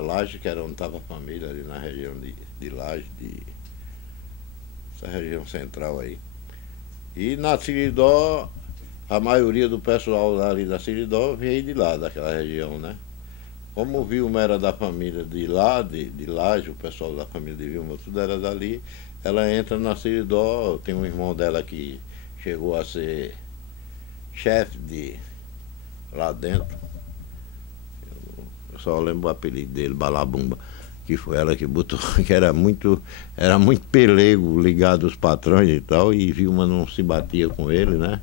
Laje, que era onde estava a família, ali na região de Laje, essa região central aí. E na Siridó, a maioria do pessoal ali da Siridó veio de lá, daquela região, né? Como o Vilma era da família de lá, de Laje, o pessoal da família de Vilma, tudo era dali, ela entra na Siridó, tem um irmão dela que chegou a ser chefe de lá dentro. Eu só lembro o apelido dele, Balabumba, que foi ela que botou, que era muito pelego ligado aos patrões e tal, e Vilma não se batia com ele, né?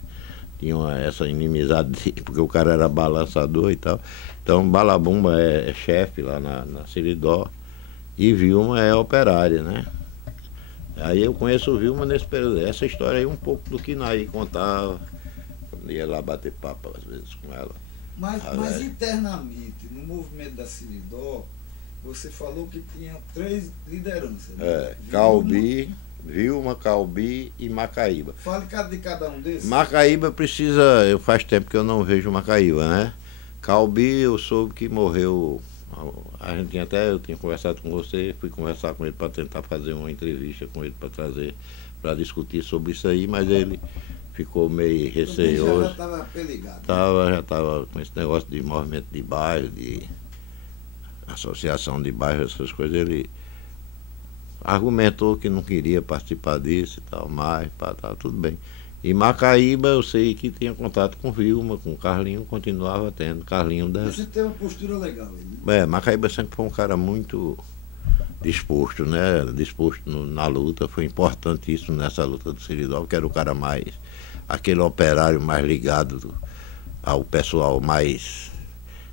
Tinha essa inimizade, porque o cara era balançador e tal. Então Balabumba é chefe lá na Siridó e Vilma é operária, né? Aí eu conheço o Vilma nesse período. Essa história aí um pouco do que Naí contava, quando ia lá bater papo às vezes com ela. Mas internamente, no movimento da Siridó, você falou que tinha 3 lideranças, né? Calbi, Vilma, Calbi e Macaíba. Fale de cada um desses. Macaíba precisa, faz tempo que eu não vejo Macaíba, né? Calbi eu soube que morreu. Eu tinha conversado com você, fui conversar com ele para tentar fazer uma entrevista com ele para trazer, para discutir sobre isso aí, mas ele ficou meio receoso. Já estava peligado. Já estava com esse negócio de movimento de bairro, de associação de bairro, essas coisas. Ele argumentou que não queria participar disso e tal, mas tá tudo bem. E Macaíba eu sei que tinha contato com Vilma, com Carlinho, continuava tendo. Carlinho deve... Você tem uma postura legal aí, né? Macaíba sempre foi um cara muito disposto, né? Na luta, foi importantíssimo nessa luta do Siridó, que era o cara mais, aquele operário mais ligado ao pessoal mais,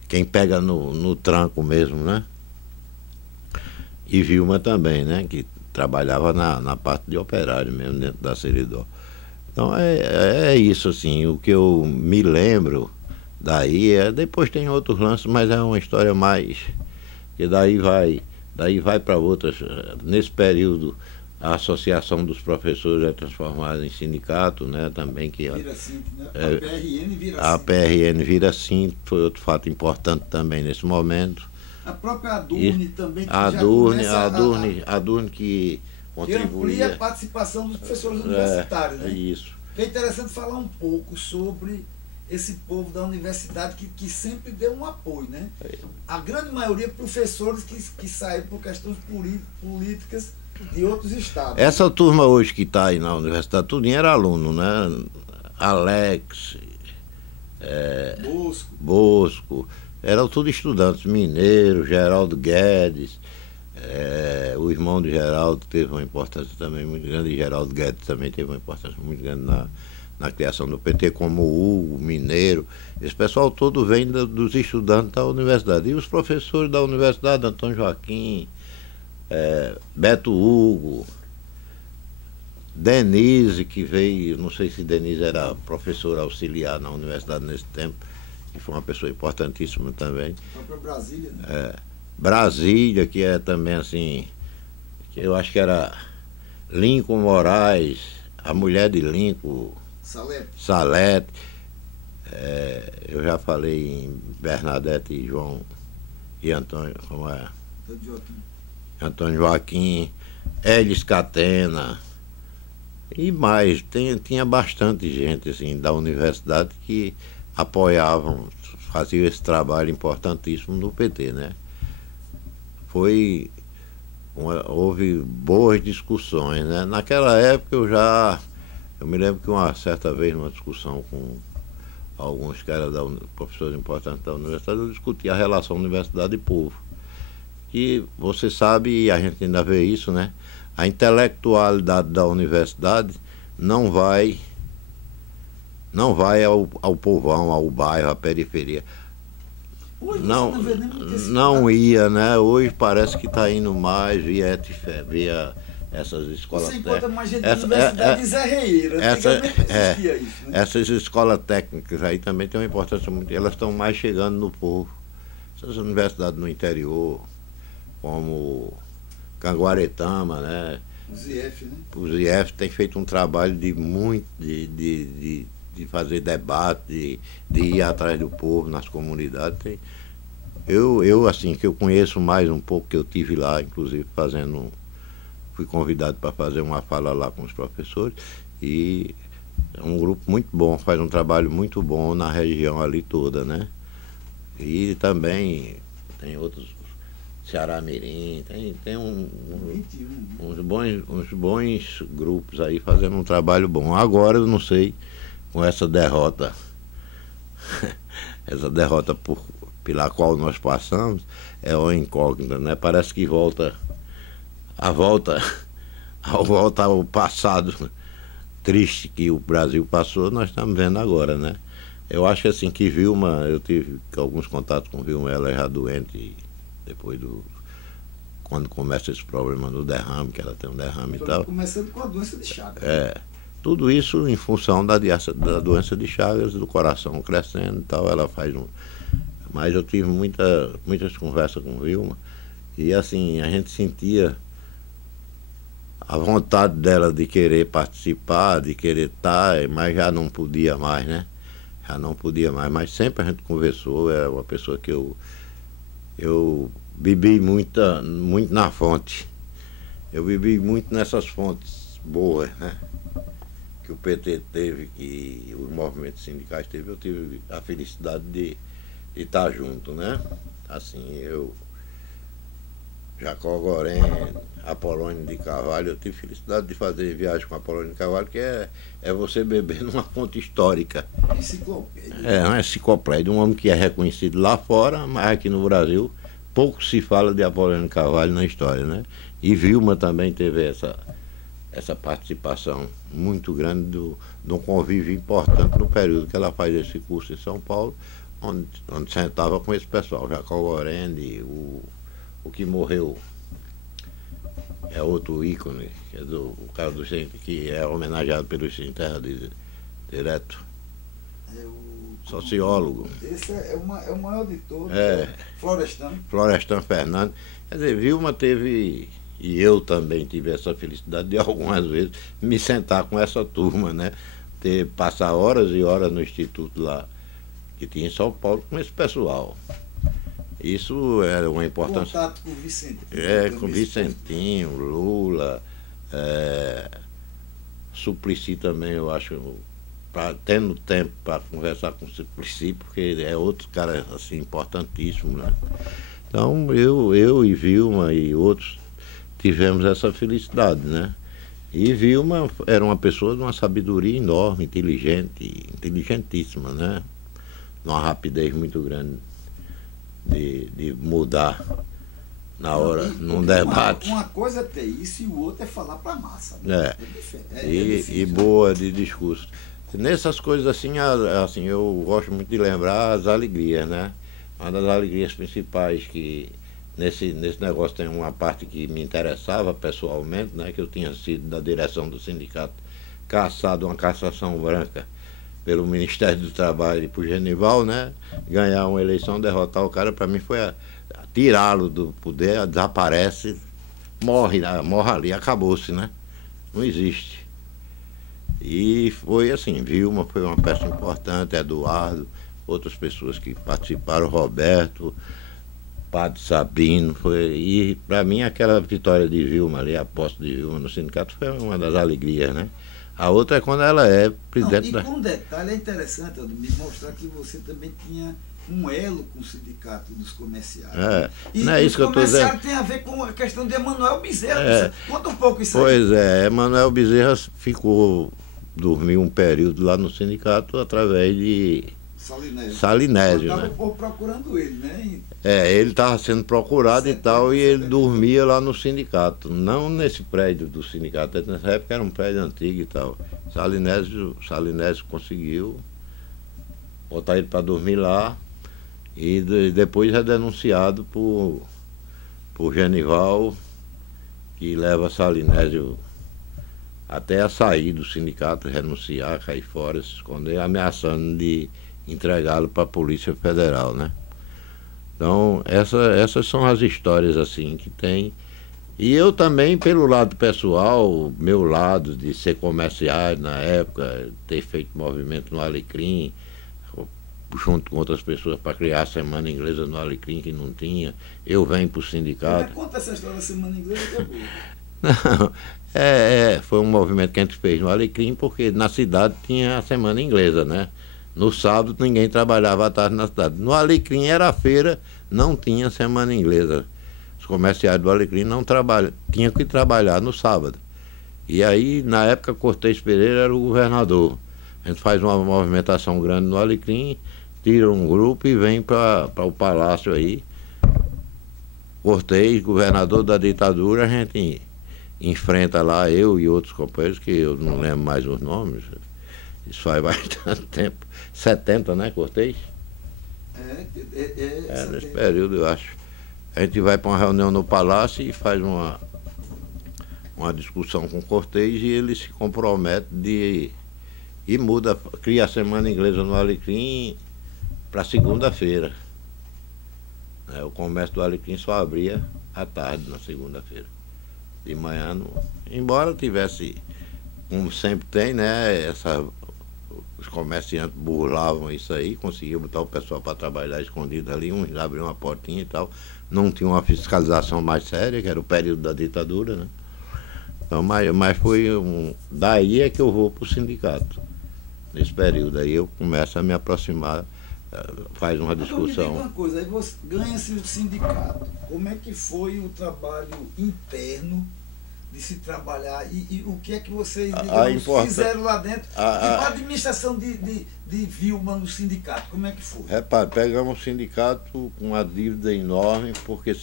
quem pega no tranco mesmo, né? E Vilma também, né? Que trabalhava na parte de operário mesmo, dentro da Siridó. Então é isso, assim, o que eu me lembro daí depois tem outros lances, mas é uma história mais, que daí vai para outras. Nesse período a Associação dos Professores é transformada em sindicato, né, também que vira Sinto, né? A PRN vira Sinto, foi outro fato importante também nesse momento. A própria Adurne também, que a Adurne que amplia a participação dos professores universitários, né? Isso. É interessante falar um pouco sobre esse povo da universidade que sempre deu um apoio, né? A grande maioria professores que saíram por questões políticas de outros estados. Essa turma hoje que está aí na universidade, tudinho era aluno, né? Alex, Bosco, eram tudo estudantes, Mineiro, Geraldo Guedes. O irmão de Geraldo teve uma importância também muito grande, e Geraldo Guedes também teve uma importância muito grande na criação do PT, como o Hugo, Mineiro. Esse pessoal todo vem dos estudantes da universidade. E os professores da universidade, Antônio Joaquim, Beto Hugo, Denise, que veio, não sei se Denise era professora auxiliar na universidade nesse tempo, que foi uma pessoa importantíssima também. Foi para Brasília, né? Brasília, que é também assim, que eu acho que era Lincoln Moraes, a mulher de Lincoln, Salete. Eu já falei em Bernadette e João e Antônio, como é? Antônio Joaquim, Elis Catena e mais, tinha bastante gente assim, da universidade que apoiavam, faziam esse trabalho importantíssimo no PT, né? Houve boas discussões, né? Naquela época eu me lembro que uma certa vez numa discussão com alguns caras professores importantes da universidade, eu discuti a relação universidade e povo. E você sabe, e a gente ainda vê isso, né? A intelectualidade da universidade não vai ao povão, ao bairro, à periferia. Hoje não ia, né? Hoje parece que está indo mais via essas escolas técnicas. Você encontra mais gente na universidade de Zé Reira. Existia isso, né? Essas escolas técnicas aí também têm uma importância muito. Elas estão mais chegando no povo. Essas universidades no interior, como Canguaretama, né? O ZIEF tem feito um trabalho de fazer debate, de ir atrás do povo nas comunidades. Eu, assim, que eu conheço mais um pouco, que eu tive lá, inclusive, fui convidado para fazer uma fala lá com os professores, e é um grupo muito bom, faz um trabalho muito bom na região ali toda, né? E também tem outros, Ceará Mirim, uns bons grupos aí fazendo um trabalho bom. Agora eu não sei, com essa derrota, essa derrota pela qual nós passamos, é uma incógnita, né? Parece que volta ao passado triste que o Brasil passou, nós estamos vendo agora, né? Eu acho que assim que Vilma, eu tive alguns contatos com Vilma, ela já doente depois quando começa esse problema do derrame, que ela tem um derrame e tal. Começando com a doença de Chagas. Tudo isso em função da doença de Chagas, do coração crescendo e tal, ela faz um... Mas eu tive muitas conversas com Vilma, e assim, a gente sentia a vontade dela de querer participar, de querer estar, mas já não podia mais, né? Já não podia mais, mas sempre a gente conversou, é uma pessoa que eu bebi muito na fonte. Eu bebi muito nessas fontes boas, né? Que o PT teve, que os movimentos sindicais teve, eu tive a felicidade de estar junto, né? Assim, Jacó Gorém, Apolônio de Carvalho, eu tive felicidade de fazer viagem com Apolônio de Carvalho, que é você beber numa fonte histórica. Enciclopédia. Uma enciclopédia, um homem que é reconhecido lá fora, mas aqui no Brasil pouco se fala de Apolônio de Carvalho na história, né? E Vilma também teve essa participação muito grande de um convívio importante no período que ela faz esse curso em São Paulo, onde sentava com esse pessoal, Jacó Gorende, o que morreu é outro ícone, que é o cara do centro, que é homenageado pelo Sem Terra direto. Sociólogo. Esse é o maior de todos, Florestan. Florestan Fernandes. Quer dizer, Vilma teve, e eu também tive essa felicidade de algumas vezes me sentar com essa turma, né? Passar horas e horas no instituto lá, que tinha em São Paulo, com esse pessoal. Isso era uma importância. Contato com o Vicentinho. Com Vicentinho, Lula, Suplicy também, eu acho, tendo tempo para conversar com o Suplicy, porque é outro cara assim, importantíssimo, né? Então eu e Vilma e outros tivemos essa felicidade, né? E Vilma era uma pessoa de uma sabedoria enorme, inteligentíssima, né? Uma rapidez muito grande de mudar na hora, num debate. Uma coisa é ter isso e o outro é falar para a massa. Né? E boa de discurso. Nessas coisas assim, eu gosto muito de lembrar as alegrias, né? Uma das alegrias principais que nesse negócio tem uma parte que me interessava pessoalmente, né? Que eu tinha sido da direção do sindicato cassado, uma cassação branca pelo Ministério do Trabalho e por Genival, né? Ganhar uma eleição, derrotar o cara, para mim foi tirá-lo do poder, desaparece, morre ali, acabou-se, né? Não existe. E foi assim, Vilma foi uma peça importante, Eduardo, outras pessoas que participaram, Roberto, Padre Sabino, e para mim aquela vitória de Vilma ali, a posse de Vilma no sindicato, foi uma das alegrias, né? A outra é quando ela é presidente da... E com um detalhe, é interessante me mostrar que você também tinha um elo com o sindicato dos comerciários. E não é isso que eu estou dizendo. O comerciário tem a ver com a questão de Emanuel Bezerra. Conta um pouco isso aí. Pois é, Emanuel Bezerra dormiu um período lá no sindicato através de Salinésio, né? Estava o povo procurando ele, né? Ele estava sendo procurado e tal, e ele dormia lá no sindicato, não nesse prédio do sindicato, nessa época era um prédio antigo e tal. Salinésio conseguiu botar ele para dormir lá, e depois é denunciado por Genival, que leva Salinésio até a sair do sindicato, renunciar, cair fora, se esconder, ameaçando de entregá-lo para a Polícia Federal, né? Então, essas são as histórias assim que tem. E eu também, pelo lado pessoal, meu lado de ser comerciário na época, ter feito movimento no Alecrim, junto com outras pessoas para criar a Semana Inglesa no Alecrim, que não tinha. Eu venho para o sindicato. Conta essa história da Semana Inglesa que é boa. Não, foi um movimento que a gente fez no Alecrim, porque na cidade tinha a Semana Inglesa, né? No sábado ninguém trabalhava à tarde na cidade. No Alecrim era a feira, não tinha Semana Inglesa. Os comerciais do Alecrim não trabalham, tinham que trabalhar no sábado. E aí, na época, Cortez Pereira era o governador. A gente faz uma movimentação grande no Alecrim, tira um grupo e vem para o palácio aí. Cortez, governador da ditadura, a gente enfrenta lá, eu e outros companheiros, que eu não lembro mais os nomes. Isso faz bastante tempo. 70, né, Cortez? Nesse período, eu acho. A gente vai para uma reunião no palácio e faz uma discussão com o Cortez e ele se compromete e muda, cria a Semana Inglesa no Alecrim para segunda-feira. O comércio do Alecrim só abria à tarde, na segunda-feira. De manhã, não, embora tivesse, como sempre tem, né, os comerciantes burlavam isso aí, conseguiam botar o pessoal para trabalhar escondido ali, uns abriam uma portinha e tal. Não tinha uma fiscalização mais séria, que era o período da ditadura, né? Então, mas foi daí é que eu vou para o sindicato. Nesse período aí eu começo a me aproximar, faz uma discussão. Uma coisa, aí você ganha-se o sindicato. Como é que foi o trabalho interno de se trabalhar e o que é que vocês fizeram lá dentro? A administração de Vilma no sindicato, como é que foi? Repare, pegamos o sindicato com uma dívida enorme, porque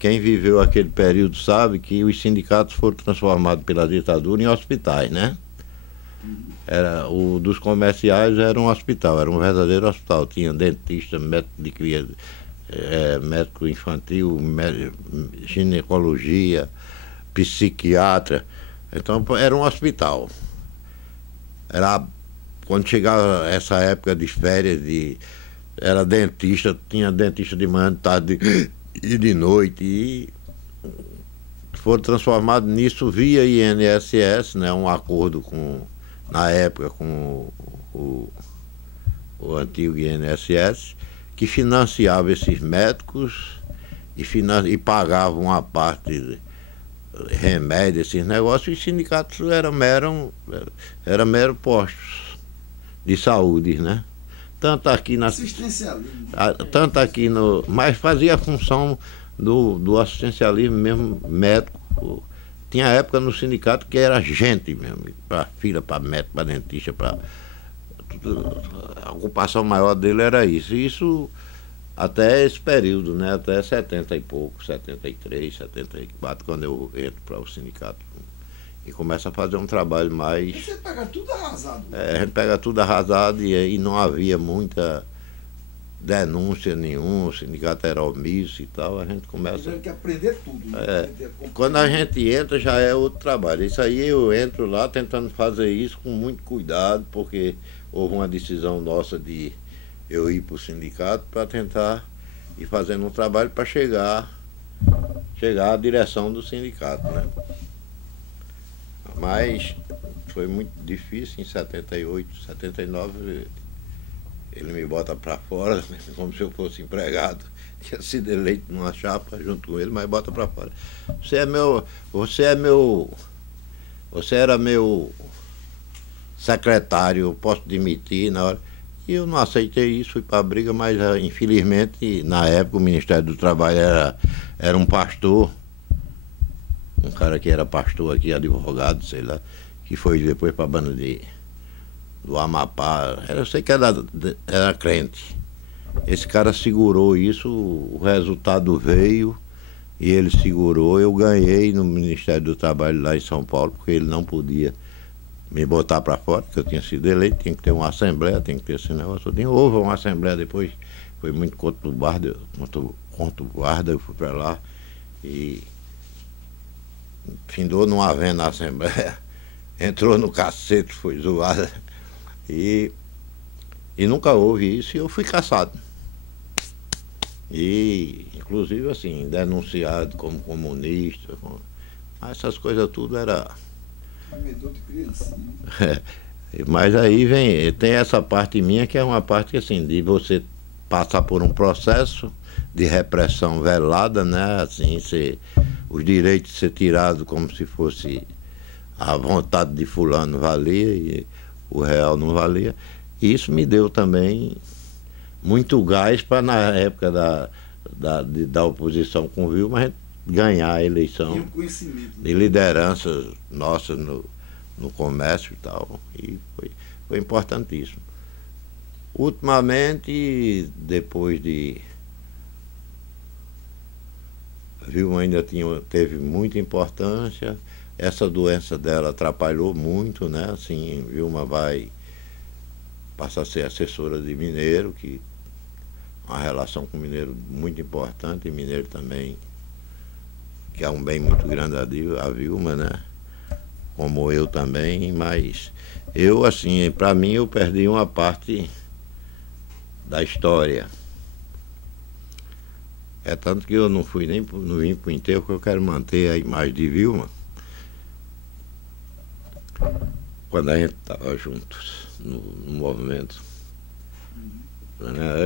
quem viveu aquele período sabe que os sindicatos foram transformados pela ditadura em hospitais, né? O dos comerciais era um hospital, era um verdadeiro hospital. Tinha dentista, médico de criança, médico infantil, ginecologia, psiquiatra. Então era um hospital. Quando chegava essa época de férias, era dentista, tinha dentista de manhã, de tarde e de noite. E foram transformados nisso via INSS, né, um acordo na época com o antigo INSS, que financiava esses médicos e pagava uma parte de remédio, esses negócios, e os sindicatos eram mero postos de saúde, né? Tanto aqui mas fazia a função do assistencialismo mesmo, médico. Tinha época no sindicato que era gente mesmo, para fila, para médico, para dentista, a ocupação maior dele era isso. E isso até esse período, né? Até 70 e pouco, 73, 74, quando eu entro para o sindicato e começo a fazer um trabalho mais... Você pega tudo arrasado. A gente pega tudo arrasado e não havia muita denúncia nenhuma, o sindicato era omisso e tal, a gente começa... Tem que aprender tudo, né? Quando a gente entra já é outro trabalho. Isso aí eu entro lá tentando fazer isso com muito cuidado, porque houve uma decisão nossa de eu ir para o sindicato para tentar ir fazendo um trabalho para chegar à direção do sindicato, né? Mas foi muito difícil. Em 78, 79, ele me bota para fora, como se eu fosse empregado. Tinha sido eleito numa chapa junto com ele, mas bota para fora. Você era meu secretário, eu posso demitir na hora. E eu não aceitei isso, fui para a briga, mas infelizmente, na época, o Ministério do Trabalho era um pastor, um cara que era pastor aqui, advogado, sei lá, que foi depois para a banda do Amapá. Eu sei que era crente. Esse cara segurou isso, o resultado veio e ele segurou. Eu ganhei no Ministério do Trabalho lá em São Paulo, porque ele não podia me botar para fora, porque eu tinha sido eleito, tinha que ter uma assembleia, tinha que ter esse negócio. Houve uma assembleia depois, foi muito contra o guarda, eu fui para lá e findou não havendo a assembleia, entrou no cacete, foi zoada e nunca houve isso e eu fui caçado. E inclusive assim, denunciado como comunista, mas essas coisas tudo era... Comedor de criancinha. Mas aí tem essa parte minha que é uma parte assim, de você passar por um processo de repressão velada, né? Assim, os direitos ser tirados como se fosse a vontade de fulano valia e o real não valia. E isso me deu também muito gás para, na época da oposição com o Vilma, a gente ganhar a eleição de liderança nossa no comércio e tal. E foi importantíssimo. Ultimamente, depois de... Vilma ainda teve muita importância. Essa doença dela atrapalhou muito, né? Assim, Vilma passa a ser assessora de Mineiro, que uma relação com o Mineiro muito importante, e Mineiro também, que é um bem muito grande a Vilma, né? Como eu também, mas eu, assim, para mim, eu perdi uma parte da história. É tanto que eu não vim para o enterro, porque eu quero manter a imagem de Vilma quando a gente estava juntos no movimento.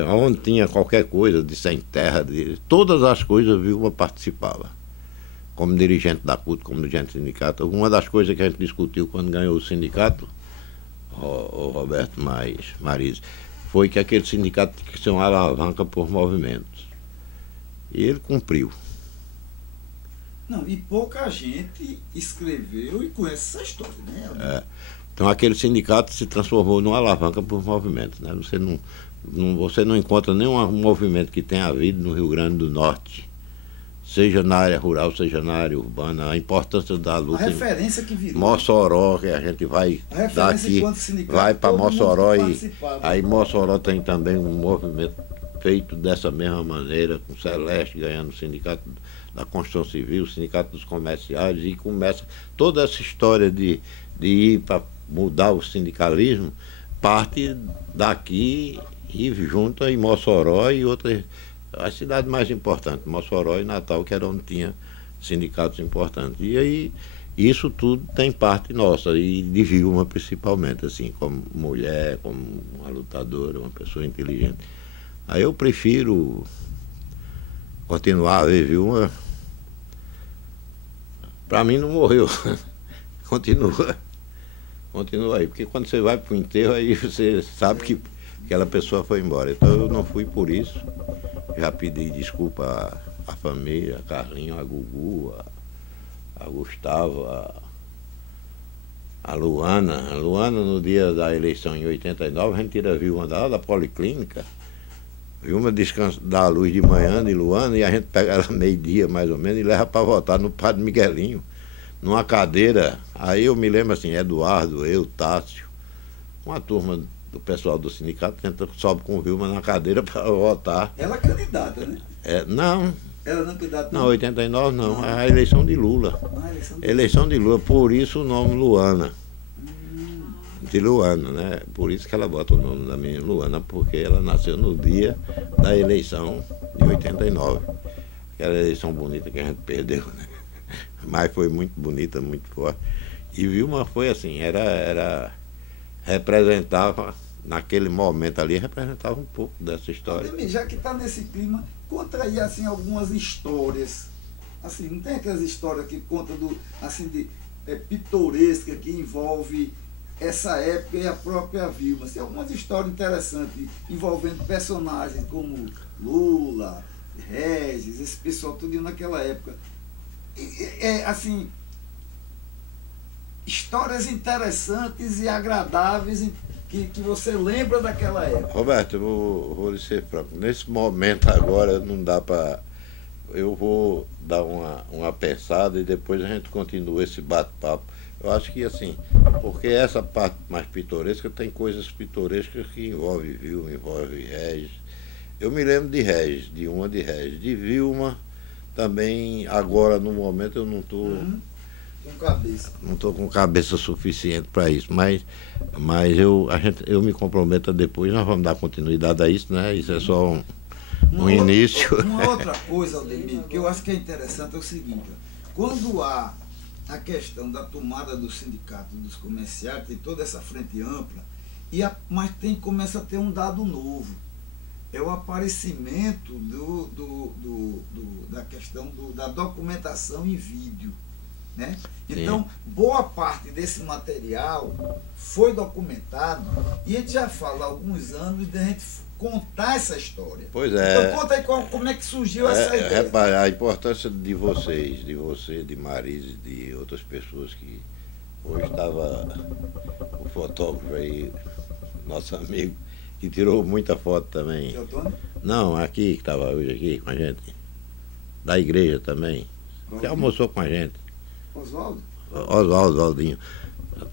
Onde tinha qualquer coisa de sem terra, todas as coisas Vilma participava. Como dirigente da CUT, como dirigente do sindicato. Uma das coisas que a gente discutiu quando ganhou o sindicato, o Roberto Marise, foi que aquele sindicato tinha que ser uma alavanca por movimentos. E ele cumpriu. Não, e pouca gente escreveu e conhece essa história, né? Então aquele sindicato se transformou numa alavanca por movimentos, né? Você não encontra nenhum movimento que tenha havido no Rio Grande do Norte, seja na área rural, seja na área urbana, a importância da luta. A referência que virou. Mossoró, que a gente vai daqui, vai para Mossoró, e aí Mossoró tem também um movimento feito dessa mesma maneira, com Celeste ganhando o sindicato da construção civil, o sindicato dos comerciais, e começa toda essa história de ir para mudar o sindicalismo, parte daqui e junta em Mossoró e outras, as cidades mais importantes, Mossoró e Natal, que era onde tinha sindicatos importantes. E aí isso tudo tem parte nossa, e de Vilma principalmente, assim, como mulher, como uma lutadora, uma pessoa inteligente. Aí eu prefiro continuar a ver Vilma. Para mim não morreu. Continua aí, porque quando você vai para o enterro, aí você sabe que aquela pessoa foi embora. Então eu não fui por isso. Já pedi desculpa à família, a Carlinho, a Gugu, a Gustavo, a Luana. A Luana, no dia da eleição em 89, a gente tira a Vilma da Policlínica. Vilma dá a luz de manhã de Luana, e a gente pega ela meio-dia mais ou menos e leva para votar no Padre Miguelinho, numa cadeira. Aí eu me lembro assim, Eduardo, eu, Tássio, uma turma do pessoal do sindicato sobe com Vilma na cadeira para votar. Ela é candidata, né? Não. Ela não é candidata? Não, 89 não, a eleição de Lula. Eleição de Lula, por isso o nome Luana. De Luana, né? Por isso que ela bota o nome da menina Luana, porque ela nasceu no dia da eleição de 89. Aquela eleição bonita que a gente perdeu, né? Mas foi muito bonita, muito forte. E Vilma foi assim, representava, naquele momento ali, representava um pouco dessa história. Ademir, já que está nesse clima, conta aí assim, algumas histórias. Assim, não tem aquelas histórias que conta pitoresca, que envolve essa época e a própria Vilma. Assim, algumas histórias interessantes envolvendo personagens como Lula, Regis, esse pessoal tudo naquela época. Assim, histórias interessantes e agradáveis que você lembra daquela época. Roberto, eu vou lhe ser franco. Nesse momento agora não dá para... Eu vou dar uma pensada e depois a gente continua esse bate-papo. Eu acho que assim, porque essa parte mais pitoresca tem coisas pitorescas que envolvem Vilma, envolve Regis. Eu me lembro de Regis, de Regis. De Vilma também, agora no momento eu não estou com cabeça. Não estou com cabeça suficiente para isso, mas eu me comprometo a depois, nós vamos dar continuidade a isso, né? Isso é só um início. Uma outra coisa, Ademir, que eu acho que é interessante é o seguinte: quando há a questão da tomada do sindicato dos comerciários, tem toda essa frente ampla, mas começa a ter um dado novo. É o aparecimento da questão da documentação em vídeo. Né? Então, boa parte desse material foi documentado e a gente já fala há alguns anos de a gente contar essa história. Pois é. Então, conta aí como é que surgiu essa ideia. Repare, a importância de vocês, de você, de Marise, de outras pessoas que hoje estava o fotógrafo aí, nosso amigo, que tirou muita foto também. Antônio? Não, aqui, que estava hoje aqui com a gente, da igreja também. Você almoçou com a gente. Oswaldo? Oswaldinho.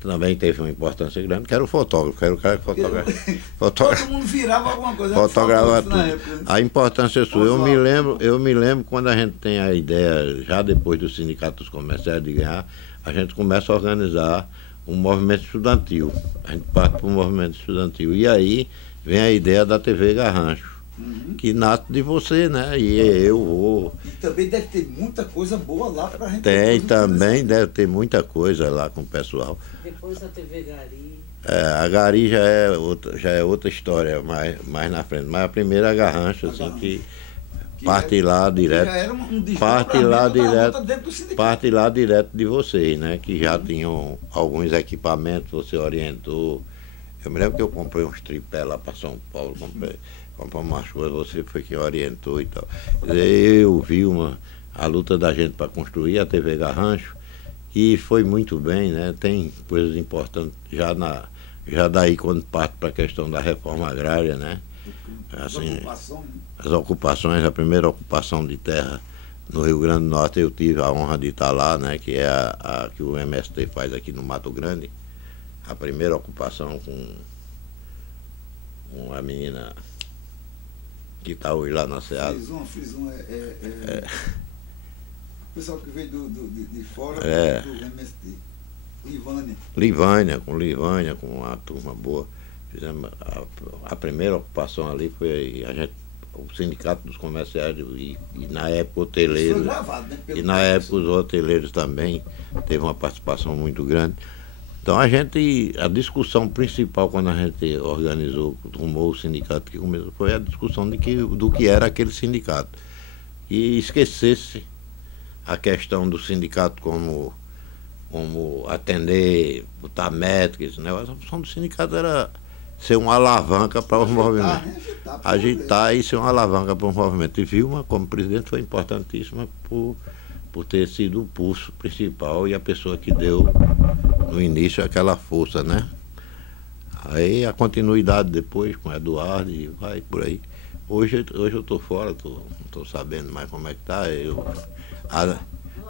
Também teve uma importância grande, que era o fotógrafo, era o cara que fotografava. Todo mundo virava alguma coisa. Fotografava tudo. Época, a importância é sua. Eu me lembro quando a gente tem a ideia, já depois do Sindicato dos Comerciários de ganhar, a gente começa a organizar um movimento estudantil. A gente parte para um movimento estudantil. E aí vem a ideia da TV Garrancho. Que nasce de você, né? E eu vou. E também deve ter muita coisa boa lá para a gente. Tem também, deve ter muita coisa lá com o pessoal. Depois a TV Gari. A Gari já é outra história mais na frente. Mas a primeira é a Garrancha, assim, que parte lá direto. Já era parte lá direto de vocês, né? Que já tinham alguns equipamentos, você orientou. Eu me lembro que eu comprei uns tripé lá para São Paulo, comprei umas coisas, você foi quem orientou e tal. Eu vi a luta da gente para construir a TV Garrancho e foi muito bem, né? Tem coisas importantes já daí quando parte para a questão da reforma agrária, né? Assim, as ocupações, a primeira ocupação de terra no Rio Grande do Norte, eu tive a honra de estar lá, né? Que é a que o MST faz aqui no Mato Grande. A primeira ocupação com uma menina que está hoje lá na SEAD. Frison o pessoal que veio de fora do MST. Livânia, com uma turma boa. Fizemos a primeira ocupação ali foi o Sindicato dos Comerciários e na época hoteleiros. Foi gravado, né? E na época os hoteleiros também teve uma participação muito grande. Então a discussão principal quando a gente tomou o sindicato que começou, foi a discussão do que era aquele sindicato. E esquecesse a questão do sindicato como atender, botar métricas, né? A função do sindicato era ser uma alavanca para os movimentos. Agitar e ser uma alavanca para os movimentos. E Vilma, como presidente, foi importantíssima por ter sido o pulso principal e a pessoa que deu no início aquela força, né? Aí a continuidade depois com o Eduardo e vai por aí. Hoje eu estou fora, não estou sabendo mais como é que está. Ela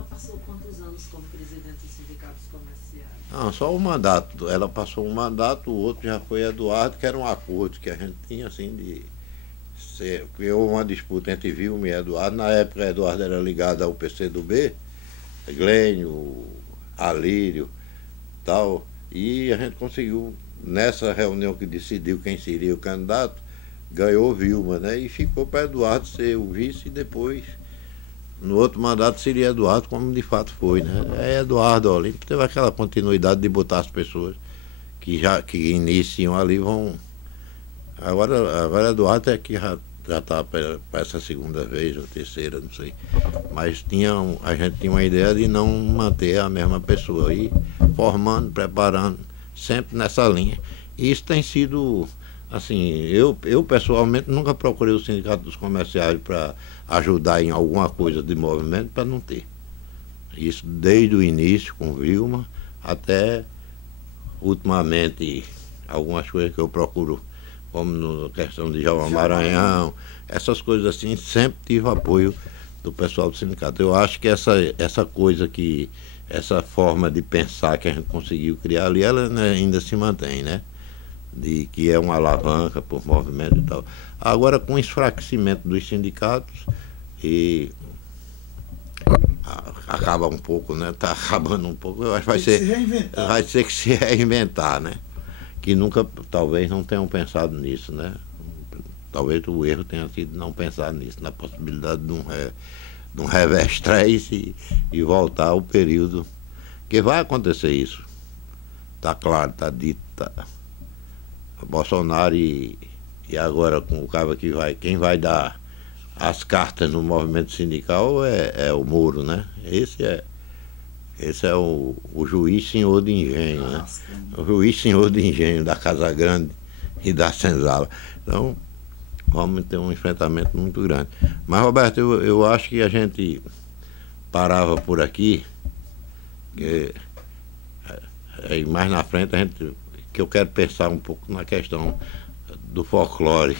passou quantos anos como presidente dos sindicatos comerciais? Não, só o mandato. Ela passou um mandato, o outro já foi Eduardo, que era um acordo que a gente tinha assim de ser. Porque houve uma disputa entre Vilma e Eduardo. Na época Eduardo era ligado ao PCdoB, Glênio, Alírio, tal, e a gente conseguiu, nessa reunião que decidiu quem seria o candidato, ganhou Vilma, né? E ficou para Eduardo ser o vice e depois, no outro mandato, seria Eduardo, como de fato foi, né? Eduardo Olímpio teve aquela continuidade de botar as pessoas que iniciam ali vão. Agora Eduardo é que já está para essa segunda vez, ou terceira, não sei. Mas a gente tinha uma ideia de não manter a mesma pessoa aí, formando, preparando, sempre nessa linha. E isso tem sido, assim, eu pessoalmente nunca procurei o Sindicato dos Comerciários para ajudar em alguma coisa de movimento, para não ter. Isso desde o início com Vilma, até ultimamente algumas coisas que eu procuro, como na questão de João Maranhão, essas coisas assim, sempre tive apoio do pessoal do sindicato. Eu acho que essa coisa essa forma de pensar que a gente conseguiu criar ali, ela, né, ainda se mantém, né? De que é uma alavanca por movimento e tal. Agora, com o enfraquecimento dos sindicatos, e acaba um pouco, né? Está acabando um pouco, eu acho que vai ter que se reinventar, né? Que nunca, talvez não tenham pensado nisso, né? Talvez o erro tenha sido não pensar nisso, na possibilidade de um rever estresse e voltar ao período que vai acontecer isso. Está claro, está dito. Tá. Bolsonaro e agora com o cabo que vai, quem vai dar as cartas no movimento sindical é o Moro, né? Esse é o juiz senhor de engenho, né? O juiz senhor de engenho da Casa Grande e da Senzala. Então, vamos ter um enfrentamento muito grande. Mas, Roberto, eu acho que a gente parava por aqui, que aí mais na frente que eu quero pensar um pouco na questão do folclore.